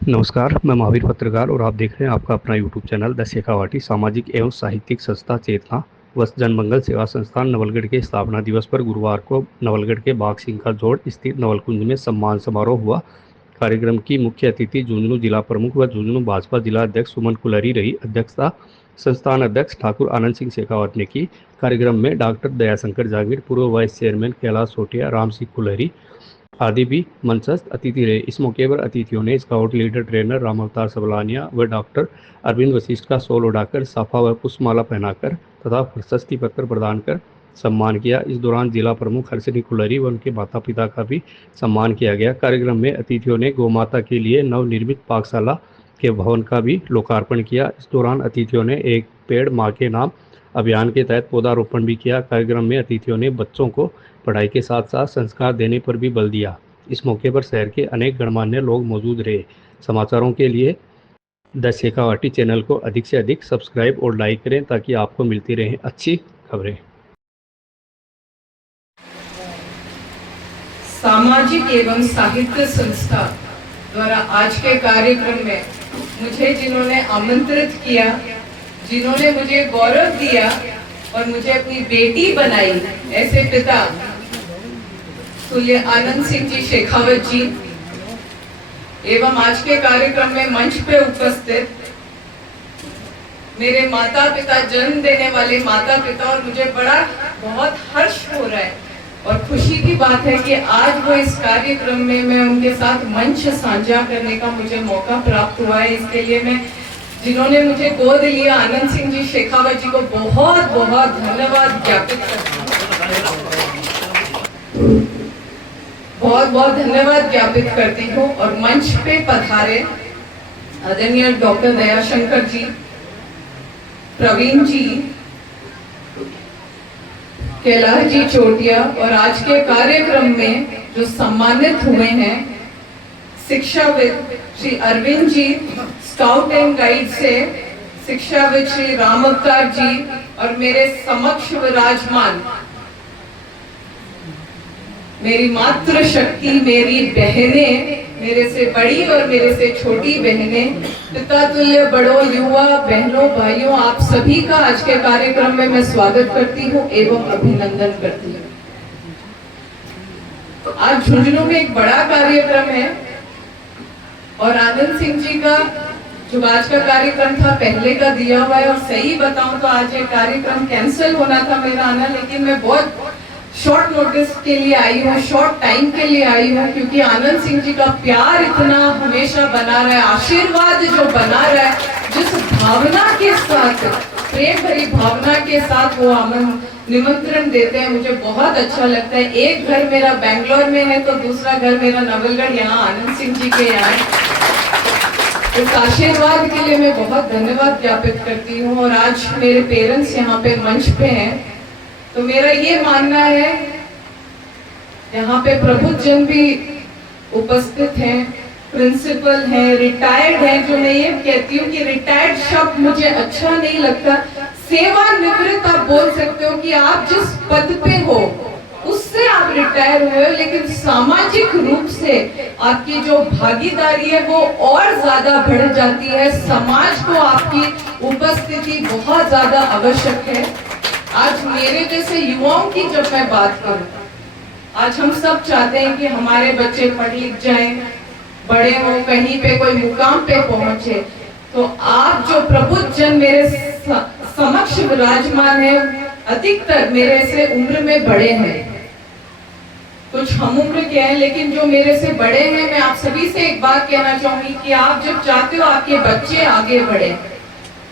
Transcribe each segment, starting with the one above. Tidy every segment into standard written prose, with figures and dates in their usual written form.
नमस्कार, मैं महावीर पत्रकार और आप देख रहे हैं आपका अपना यूट्यूब चैनल द शेखावाटी सामाजिक एवं साहित्यिक संस्था चेतना व जनमंगल सेवा संस्थान नवलगढ़ के स्थापना दिवस पर गुरुवार को नवलगढ़ के बाग सिंह का जोड़ स्थित नवलकुंज में सम्मान समारोह हुआ। कार्यक्रम की मुख्य अतिथि झुंझुनू जिला प्रमुख व झुंझुनू भाजपा जिला अध्यक्ष सुमन कुलहरी रही। अध्यक्षता संस्थान अध्यक्ष ठाकुर आनंद सिंह शेखावत ने की। कार्यक्रम में डॉक्टर दयाशंकर जागीर, पूर्व वाइस चेयरमैन कैलाश सोटिया, राम सिंह कुलहरी आदि भी मंचस्थ अतिथि रहे। इस मौके पर अतिथियों ने स्काउट लीडर ट्रेनर राम अवतार सबलानिया व डॉक्टर अरविंद वशिष्ठ का शॉल उड़ाकर साफा व पुष्पमाला पहनाकर तथा प्रशस्ति पत्र प्रदान कर सम्मान किया। इस दौरान जिला प्रमुख हर्षिनी कुलहरी व उनके माता पिता का भी सम्मान किया गया। कार्यक्रम में अतिथियों ने गौमाता के लिए नवनिर्मित पाकशाला के भवन का भी लोकार्पण किया। इस दौरान अतिथियों ने एक पेड़ माँ के नाम अभियान के तहत पौधारोपण भी किया। कार्यक्रम में अतिथियों ने बच्चों को पढ़ाई के साथ साथ संस्कार देने पर भी बल दिया। इस मौके पर शहर के अनेक गणमान्य लोग मौजूद रहे। समाचारों के लिए द शेखावाटी चैनल को अधिक से अधिक सब्सक्राइब और लाइक करें ताकि आपको मिलती रहें अच्छी खबरें। सामाजिक एवं साहित्य संस्था द्वारा आज के कार्यक्रम में मुझे जिन्होंने आमंत्रित किया, जिन्होंने मुझे गौरव दिया और मुझे अपनी बेटी बनाई, ऐसे पिता तुल्य आनंद सिंह जी शेखावत जी एवं आज के कार्यक्रम में मंच पे उपस्थित मेरे माता पिता, जन्म देने वाले माता पिता, और मुझे बहुत हर्ष हो रहा है और खुशी की बात है कि आज वो इस कार्यक्रम में मैं उनके साथ मंच साझा करने का मुझे मौका प्राप्त हुआ है। इसके लिए मैं जिन्होंने मुझे गोद लिया आनंद सिंह जी शेखावत जी को बहुत बहुत धन्यवाद ज्ञापित करती हूँ, बहुत बहुत धन्यवाद ज्ञापित करती हूँ। और मंच पे पधारे आदरणीय डॉक्टर दयाशंकर जी, प्रवीण जी, कैलाश जी चोटिया और आज के कार्यक्रम में जो सम्मानित हुए हैं शिक्षाविद Shri Arvind ji, scout and guide से शिक्षाविद श्री राम अवतार जी और मेरे समक्ष विराजमान मेरी मातृ शक्ति, मेरी बहनें, मेरे से बड़ी और मेरे से छोटी बहनें, पिता तुल्य बड़ों, युवा बहनों, भाइयों, आप सभी का आज के कार्यक्रम में मैं स्वागत करती हूँ एवं अभिनंदन करती हूँ। तो आज झुंझुनू में एक बड़ा कार्यक्रम है और आनंद सिंह जी का जो आज का कार्यक्रम था पहले का दिया हुआ है, और सही बताऊं तो आज ये कार्यक्रम कैंसिल होना था मेरा आना, लेकिन मैं बहुत शॉर्ट नोटिस के लिए आई हूँ, शॉर्ट टाइम के लिए आई हूँ, क्योंकि आनंद सिंह जी का प्यार इतना हमेशा बना रहा है, आशीर्वाद जो बना रहा है, जिस भावना के साथ, प्रेम भरी भावना के साथ वो निमंत्रण देते हैं, मुझे बहुत अच्छा लगता है। एक घर मेरा बेंगलोर में है तो दूसरा घर मेरा नवलगढ़, यहाँ आनंद सिंह जी के यहाँ। इस आशीर्वाद के लिए मैं बहुत धन्यवाद ज्ञापित करती हूँ। और आज मेरे पेरेंट्स यहाँ पे मंच पे हैं, तो मेरा ये मानना है, यहाँ पे प्रबुद्धजन भी उपस्थित हैं, प्रिंसिपल हैं, रिटायर्ड हैं, जो मैं ये कहती हूँ कि रिटायर्ड शब्द मुझे अच्छा नहीं लगता, सेवानिवृत्त आप बोल सकते हो कि आप जिस पद पे हो उससे आप रिटायर हुए हो, लेकिन सामाजिक रूप से आपकी जो भागीदारी है वो और ज्यादा बढ़ जाती है, समाज को आपकी उपस्थिति बहुत ज्यादा आवश्यक है। आज मेरे जैसे युवाओं की जब मैं बात करूं, आज हम सब चाहते हैं कि हमारे बच्चे पढ़ लिख जाएं, बड़े हो, कहीं पे कोई मुकाम पे पहुंचे, तो आप जो प्रबुद्धजन मेरे समक्ष विराजमान है, अधिकतर मेरे से उम्र में बड़े हैं, कुछ हम उम्र के हैं, लेकिन जो मेरे से बड़े हैं, मैं आप सभी से एक बात कहना चाहूंगी कि आप जब चाहते हो आपके बच्चे आगे बढ़े,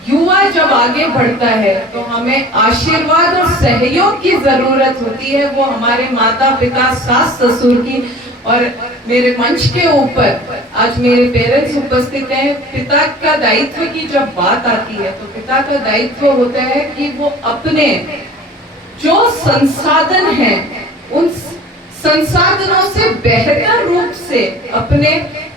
युवा जब आगे बढ़ता है, तो हमें आशीर्वाद और सहयोग की जरूरत होती है, वो हमारे माता पिता, सास ससुर की। और मेरे मंच के ऊपर आज मेरे पेरेंट्स उपस्थित हैं। पिता का दायित्व की जब बात आती है, तो पिता का दायित्व होता है कि वो अपने जो संसाधन हैं, उन संसाधनों से बेहतर रूप से अपने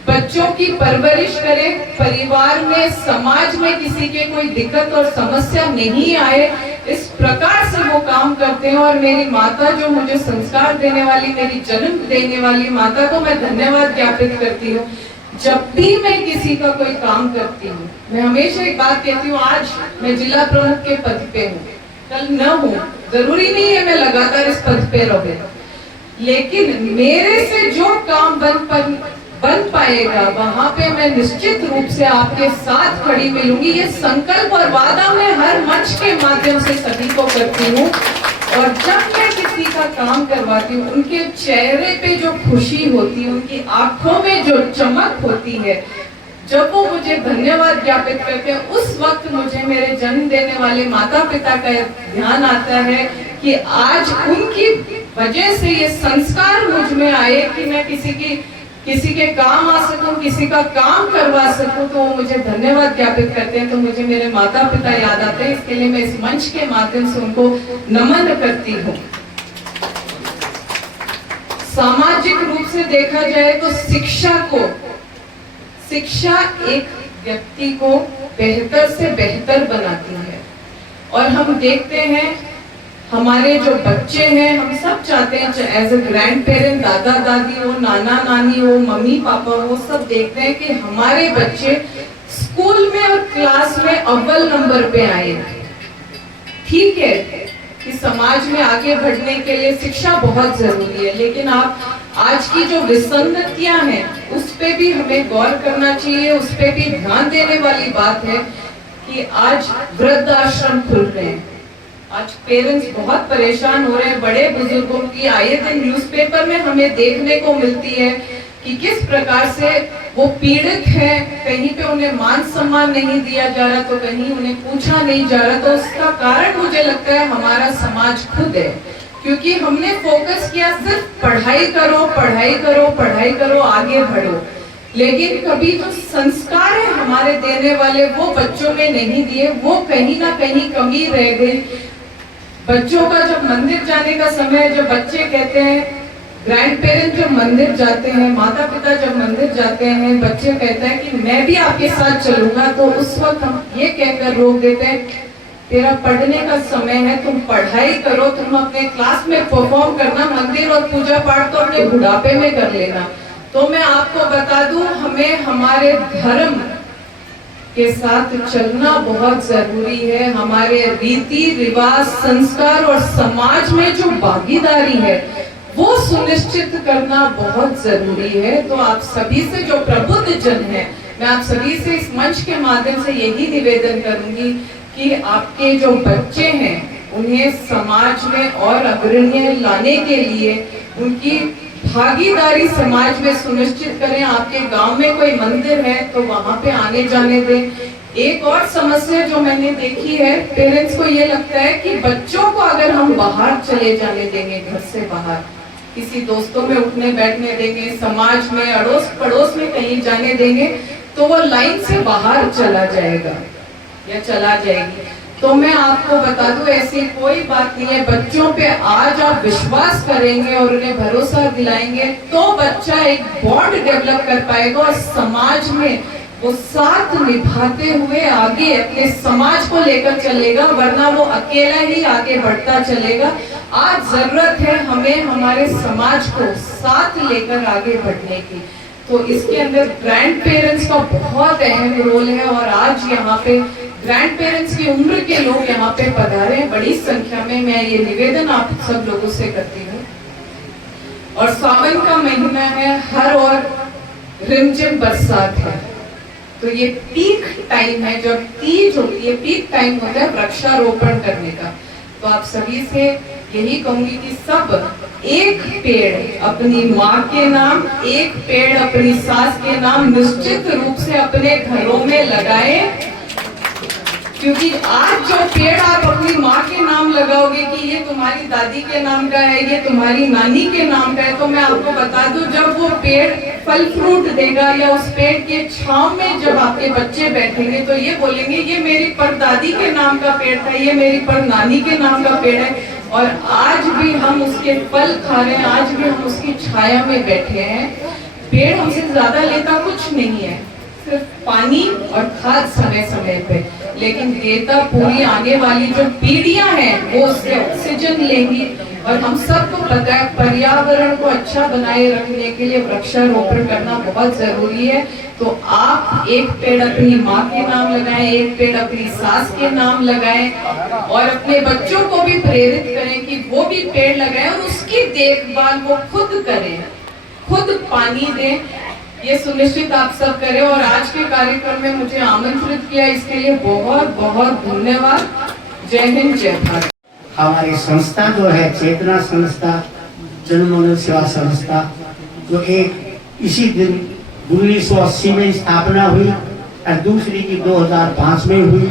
बच्चों की परवरिश करें, परिवार में, समाज में किसी के कोई दिक्कत और समस्या नहीं आए, इस प्रकार से वो काम करते हैं। और मेरी माता जो मुझे संस्कार देने वाली, मेरी जन्म देने वाली माता को मैं धन्यवाद ज्ञापित करती हूँ, जब भी मैं किसी का कोई काम करती हूँ, मैं हमेशा एक बात कहती हूँ, आज मैं जिला प्रमुख के पद पे हूँ, कल न हूँ, जरूरी नहीं है मैं लगातार इस पद पे रहूं, लेकिन मेरे से जो काम बन पाएगा वहां पे मैं निश्चित रूप से आपके साथ खड़ी मिलूंगी। ये संकल्प और वादा मैं हर मंच के माध्यम से सभी को करती हूँ। और जब मैं किसी का काम करवाती हूँ, उनके चेहरे पे जो खुशी होती है, उनकी आंखों में जो चमक होती है, जब वो मुझे धन्यवाद ज्ञापित करते हैं, उस वक्त मुझे मेरे जन्म देने वाले माता पिता का ध्यान आता है कि आज उनकी वजह से ये संस्कार मुझ में आए कि मैं किसी के काम आ सकूं, किसी का काम करवा सकूं, तो वो मुझे धन्यवाद ज्ञापित करते हैं, तो मुझे मेरे माता पिता याद आते हैं। इसके लिए मैं इस मंच के माध्यम से उनको नमन करती हूँ। सामाजिक रूप से देखा जाए तो शिक्षा एक व्यक्ति को बेहतर से बेहतर बनाती है। और हम देखते हैं हमारे जो बच्चे हैं, हम सब चाहते हैं एज ए ग्रैंड पेरेंट, दादा दादी हो, नाना नानी हो, मम्मी पापा हो, सब देखते हैं कि हमारे बच्चे स्कूल में और क्लास में अव्वल नंबर पे आए। ठीक है कि समाज में आगे बढ़ने के लिए शिक्षा बहुत जरूरी है, लेकिन आप आज की जो विसंगतियां हैं उस पे भी हमें गौर करना चाहिए। उस पे भी ध्यान देने वाली बात है कि आज वृद्धाश्रम खुल रहे हैं, आज पेरेंट्स बहुत परेशान हो रहे हैं। बड़े बुजुर्गों की आए दिन न्यूज़पेपर में हमें देखने को मिलती है कि किस प्रकार से वो पीड़ित हैं, कहीं पे उन्हें मान सम्मान नहीं दिया जा रहा, तो कहीं उन्हें पूछा नहीं जा रहा। तो उसका कारण मुझे लगता है हमारा समाज खुद है, क्योंकि हमने फोकस किया सिर्फ पढ़ाई करो पढ़ाई करो पढ़ाई करो, आगे बढ़ो, लेकिन कभी जो संस्कार है हमारे देने वाले वो बच्चों में नहीं दिए, वो कहीं ना कहीं कमी रह गई। बच्चों का जब मंदिर जाने का समय, जब बच्चे कहते हैं, ग्रैंड पेरेंट जब मंदिर जाते हैं, माता पिता जब मंदिर जाते हैं, बच्चे कहते हैं कि मैं भी आपके साथ चलूंगा, तो उस वक्त हम ये कहकर रोक देते हैं, तेरा पढ़ने का समय है, तुम पढ़ाई करो, तुम अपने क्लास में परफॉर्म करना, मंदिर और पूजा पाठ तो अपने बुढ़ापे में कर लेना। तो मैं आपको बता दूं, हमें हमारे धर्म के साथ चलना बहुत जरूरी है। हमारे रीति रिवाज, संस्कार और समाज में जो भागीदारी है वो सुनिश्चित करना बहुत जरूरी है। तो आप सभी से, जो प्रबुद्ध जन है, मैं आप सभी से इस मंच के माध्यम से यही निवेदन करूंगी कि आपके जो बच्चे हैं उन्हें समाज में और अग्रणी लाने के लिए उनकी भागीदारी समाज में सुनिश्चित करें। आपके गांव में कोई मंदिर है तो वहां पे आने जाने दें। एक और समस्या जो मैंने देखी है, पेरेंट्स को ये लगता है कि बच्चों को अगर हम बाहर चले जाने देंगे, घर से बाहर किसी दोस्तों में उठने बैठने देंगे, समाज में अड़ोस पड़ोस में कहीं जाने देंगे, तो वो लाइन से बाहर चला जाएगा या चला जाएगी। तो मैं आपको बता दूं, ऐसी कोई बात नहीं है। बच्चों पे आज आप विश्वास करेंगे और उन्हें भरोसा दिलाएंगे तो बच्चा एक बॉन्ड डेवलप कर पाएगा और समाज में वो साथ निभाते हुए आगे अपने समाज को लेकर चलेगा, वरना वो अकेला ही आगे बढ़ता चलेगा। आज जरूरत है हमें हमारे समाज को साथ लेकर आगे बढ़ने की। तो इसके अंदर ग्रैंड पेरेंट्स का बहुत अहम रोल है। और आज यहाँ पे ग्रैंड पेरेंट्स की उम्र के लोग यहाँ पे पधारे हैं बड़ी संख्या में। मैं ये निवेदन आप सब लोगों से करती हूँ। और सावन का महीना है, हर और रिमझिम बरसात है, तो ये पीक टाइम है, जब तीज होती है, पीक टाइम होता है वृक्षारोपण करने का। तो आप सभी से यही कहूंगी कि सब एक पेड़ अपनी माँ के नाम, एक पेड़ अपनी सास के नाम निश्चित रूप से अपने घरों में लगाएं, क्योंकि आज जो पेड़ आप अपनी माँ के नाम लगाओगे कि ये तुम्हारी दादी के नाम का है, ये तुम्हारी नानी के नाम का है, तो मैं आपको बता दूं, जब वो पेड़ फल फ्रूट देगा या उस पेड़ के छांव में जब आपके बच्चे बैठेंगे तो ये बोलेंगे ये मेरी परदादी के नाम का पेड़ था, ये मेरी परनानी के नाम का पेड़ है। और आज भी हम उसके फल खा रहे हैं, आज भी हम उसकी छाया में बैठे हैं। पेड़ हमसे ज्यादा लेता कुछ नहीं है, सिर्फ पानी और खाद समय समय पे, लेकिन देता पूरी आने वाली जो पीढ़ियां हैं वो उससे ऑक्सीजन लेंगी। और हम सबको पता है पर्यावरण को अच्छा बनाए रखने के लिए वृक्षारोपण करना बहुत जरूरी है। तो तो आप एक पेड़ अपनी माँ के नाम लगाएं, एक पेड़ अपनी सास के नाम लगाएं और अपने बच्चों को भी प्रेरित करें कि वो भी पेड़ लगाएं और उसकी देखभाल वो खुद करें, खुद पानी दें। ये सुनिश्चित आप सब करें। और आज के कार्यक्रम में मुझे आमंत्रित किया, इसके लिए बहुत बहुत धन्यवाद। जय हिंद, जय भारत। हमारी संस्था जो है चेतना संस्था, जनमंगल सेवा संस्था, जो एक इसी दिन 1980 में स्थापना हुई और दूसरी की 2005 में हुई,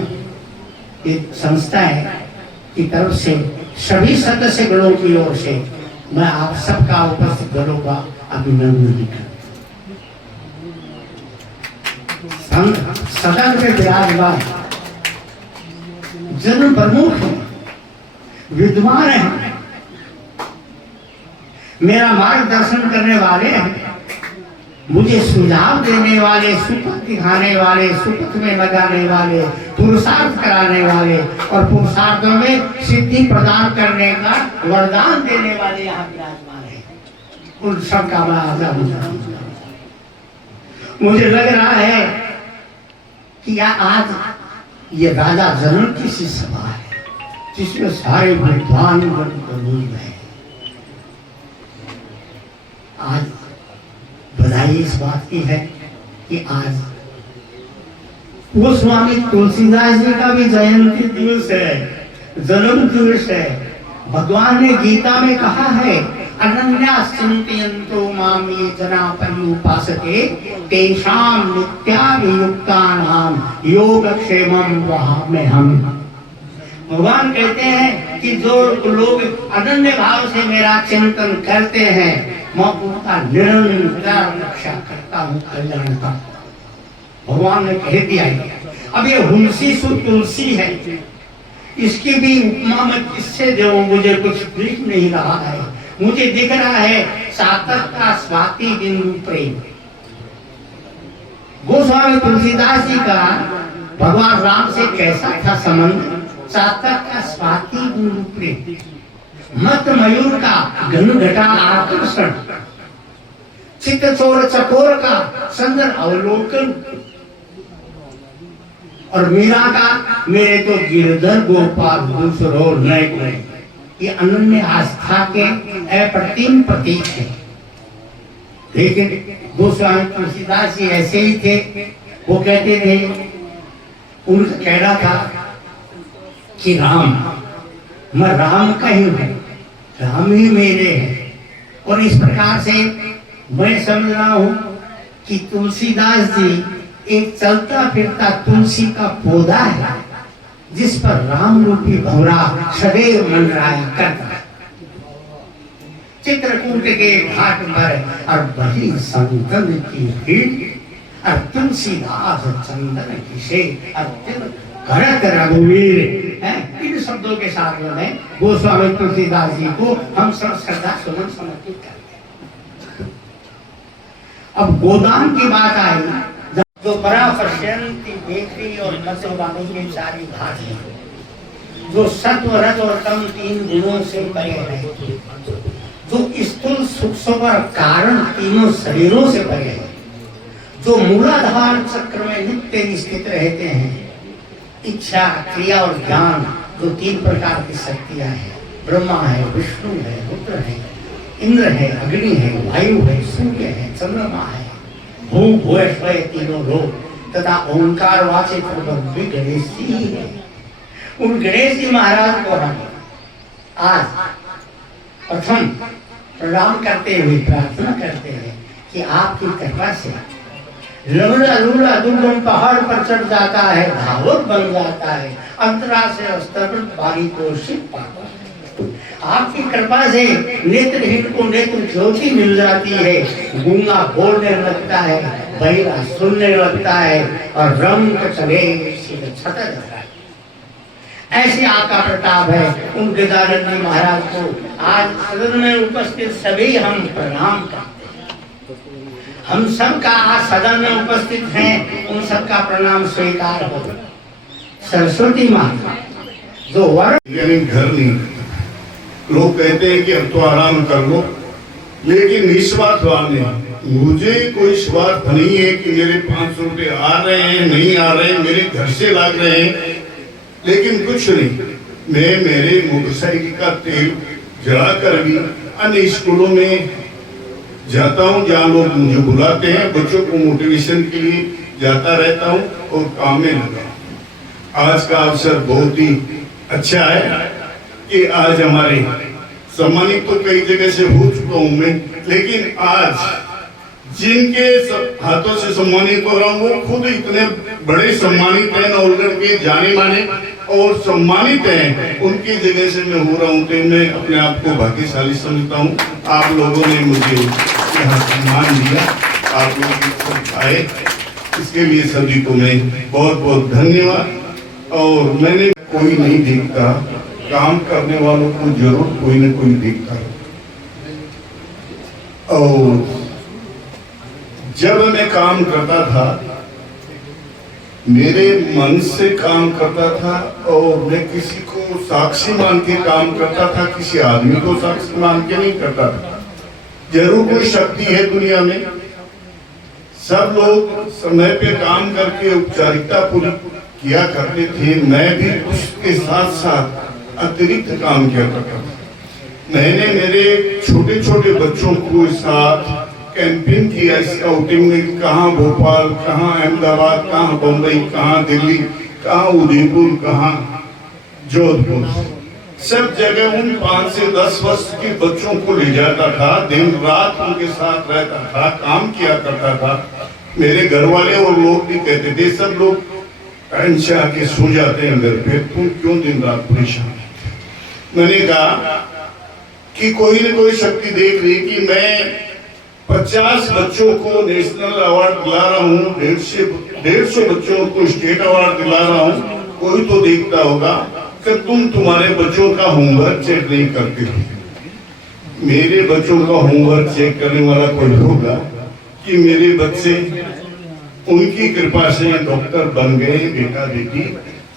एक संस्था है की तरफ से सभी सदस्यगणों की ओर से मैं आप सबका उपस्थित गणों का अभिनंदन करता हूं। सदन में विराजमान जन प्रमुख है, विद्वान है, मेरा मार्गदर्शन करने वाले हैं, मुझे सुझाव देने वाले, सुपथ दिखाने वाले, सुपथ में लगाने वाले, पुरुषार्थ कराने वाले और पुरुषार्थों में सिद्धि प्रदान करने का वरदान देने वाले यहाँ विराजमान है। उन सबका मैं आभार। मुझे लग रहा है कि आज ये राजा जनक की सी सभा है जिसमें सारे विद्वान मौजूद हैं। आज बधाई इस बात की है कि आज वो स्वामी तुलसीदास जी का भी जयंती दिवस है, जन्म दिवस है। भगवान ने गीता में कहा है, अनन्याश्चिन्तयन्तो मां ये जना पर्युपासते तेषां नित्याभियुक्तानां योगक्षेमं वहाम्यहम्। भगवान कहते हैं कि जो लोग अनन्य भाव से मेरा चिंतन करते हैं, मैं उनका निरंतर रक्षा करता हूँ, कल्याण का। भगवान ने कह दिया है। अब ये हुलसी सु तुलसी है, इसकी भी उपमा मैं किससे दूं, मुझे कुछ दिख नहीं रहा है। मुझे दिख रहा है सातक का स्वाति बिंदु प्रेम। गोस्वामी तुलसीदास जी का भगवान राम से कैसा था संबंध? सातक का स्वाति बिंदु प्रेम, मत मयूर का घनघटा आकर्षण, चित्त चोर चकोर का सुंदर अवलोकन और मीरा का मेरे तो गिरधर गोपाल दूसरो नए। ये अनन्य आस्था के अप्रतिम प्रतीक है। लेकिन गोस्वामी तुलसीदास जी ऐसे ही थे। वो कहते थे, उनका कहना था कि राम, मैं राम का ही हूँ, राम ही मेरे हैं। और इस प्रकार से मैं समझ रहा हूँ कि तुलसीदास जी एक चलता फिरता तुलसी का पौधा है जिस पर राम रूपी भंवरा सदैव मंडराया करता है। चित्रकूट के घाट पर और बड़ी संतन की भीड़ और तुलसीदास चंदन की से करत रघुवीर है। इन शब्दों के साथ में गोस्वामी तुलसीदास जी को हम सब श्रद्धा सुमन समर्पित करते हैं। अब गोदान की बात आई, जो परा पश्यंती बेकरी और मत्स्यवाणी के चारी भाग है, जो सत्व रज और तम तीन गुणों से परे है, जो स्थूल सूक्ष्म और कारण तीनों शरीरों से परे है, जो मूलाधार चक्र में नित्य स्थित रहते हैं, इच्छा क्रिया और ज्ञान जो तीन प्रकार की शक्तियां हैं, ब्रह्मा है, विष्णु है, रुद्र है, इंद्र है, अग्नि है, वायु है, सूर्य है, चंद्रमा है, भू भुव स्वय तीनों लोग तथा ओंकार वाचित गणेश जी है। उन गणेश जी महाराज को हम आज प्रथम प्रणाम करते हुए प्रार्थना करते हैं कि आपकी कृपा से लंगड़ा लूला दुर्गम पहाड़ पर चढ़ जाता है, धावक बन जाता है, अंतरा से अस्तर बारी को शिव पाता है। आपकी कृपा से नेत्रहीन को नेत्र ज्योति मिल जाती है, गूंगा बोलने लगता है, बहिरा सुनने लगता है और रंग चले छतर जाता है। ऐसे आपका प्रताप है। उन गजानन जी महाराज को आज सदन में उपस्थित सभी हम प्रणाम करते हैं। हम सबका आज सदन में उपस्थित हैं, उन सबका प्रणाम स्वीकार हो। सरस्वती माता जो वर्ण यानी घर नहीं, लोग कहते हैं कि अब तो आराम कर लो, लेकिन निस्वार्थ भाव नहीं। मुझे कोई स्वार्थ नहीं है कि मेरे 500 रुपए आ रहे हैं नहीं आ रहे हैं, मेरे घर से लग रहे हैं, लेकिन कुछ नहीं। मैं मेरे मोटरसाइकिल का तेल जला कर भी अन्य स्कूलों में जाता हूँ जहाँ लोग मुझे बुलाते हैं, बच्चों को मोटिवेशन के लिए जाता रहता हूँ और काम में लगा। आज का अवसर बहुत ही अच्छा है कि आज हमारे सम्मानित तो कई जगह से हो चुका हूँ मैं, लेकिन आज जिनके हाथों से सम्मानित हो रहा हूँ वो खुद इतने बड़े सम्मानित हैं, नवलगढ़ के जाने माने और सम्मानित हैं, उनकी जगह से मैं हो रहा हूँ तो मैं अपने आप को भाग्यशाली समझता हूँ। आप लोगों ने मुझे यहाँ सम्मान दिया, आप लोग आए, इसके लिए सभी को मैं बहुत बहुत धन्यवाद। और मैंने कोई नहीं देखता, काम करने वालों को जरूर कोई न कोई देखता है। और जब मैं काम करता था मेरे मन से काम करता था और मैं किसी को साक्षी मान के काम करता था, किसी आदमी को साक्षी मान के नहीं करता था। जरूर कोई शक्ति है दुनिया में, सब लोग समय पे काम करके औपचारिकता पूरी किया करते थे, मैं भी उसके साथ साथ अतिरिक्त काम किया करता था। मैंने मेरे छोटे छोटे बच्चों को साथ कैंपिंग किया स्काउटिंग में, कहाँ भोपाल, कहाँ अहमदाबाद, कहाँ बम्बई, कहाँ दिल्ली, कहाँ उदयपुर, कहाँ जोधपुर, सब जगह उन 5 से 10 वर्ष के बच्चों को ले जाता था, दिन रात उनके साथ रहता था, काम किया करता था। मेरे घर वाले और लोग भी कहते थे, सब लोग टाइम से आके सो जाते हैं घर पे, तुम क्यों दिन रात परेशान? मैंने कहा कि कोई न कोई शक्ति देख रही कि मैं 50 बच्चों को नेशनल अवार्ड दिला रहा हूँ, 150 बच्चों को स्टेट अवार्ड दिला रहा हूँ, कोई तो देखता होगा कि तुम तुम्हारे बच्चों का होमवर्क चेक नहीं करते हो। मेरे बच्चों का होमवर्क चेक करने वाला कोई होगा कि मेरे बच्चे उनकी कृपा से डॉक्टर बन गए बेटा बेटी,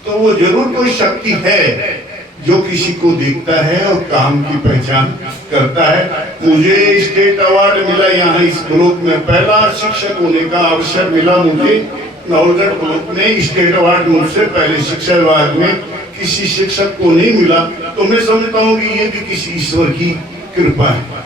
तो वो जरूर कोई शक्ति है जो किसी को देखता है और काम की पहचान करता है। मुझे स्टेट अवार्ड मिला यहाँ इस ब्लॉक में, पहला शिक्षक होने का अवसर मिला मुझे नवलगढ़ ब्लॉक में। स्टेट अवार्ड मुझसे पहले शिक्षा विभाग में किसी शिक्षक को नहीं मिला, तो मैं समझता हूँ कि ये भी किसी ईश्वर की कृपा है।